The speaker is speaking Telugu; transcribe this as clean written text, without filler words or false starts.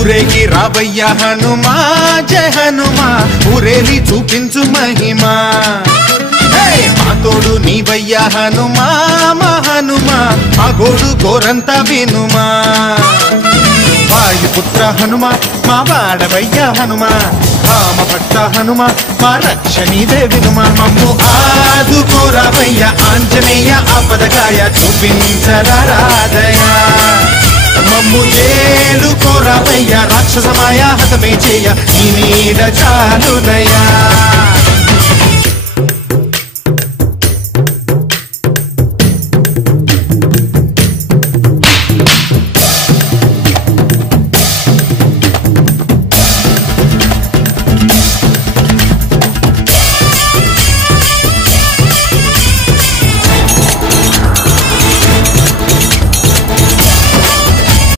ఊరేగి రావయ్య హనుమా జయ హనుమా ఊరేలి చూపించు మహిమా మా తోడు నీవయ్య హనుమా మా హనుమా మా గోడు గోరంత వినుమా వాయుపుత్ర హనుమా మా వాడవయ్య హనుమా రామభక్త హనుమా మా రక్షణీదే వినుమా మమ్ము ఆదుకోరావయ్య ఆంజనేయ ఆపదకాయ చూపించరాదయ మమ్ము ఏలుకోరావయ్య రాక్షసమాయ హతమే చేయ నీ నీడ చాలునయా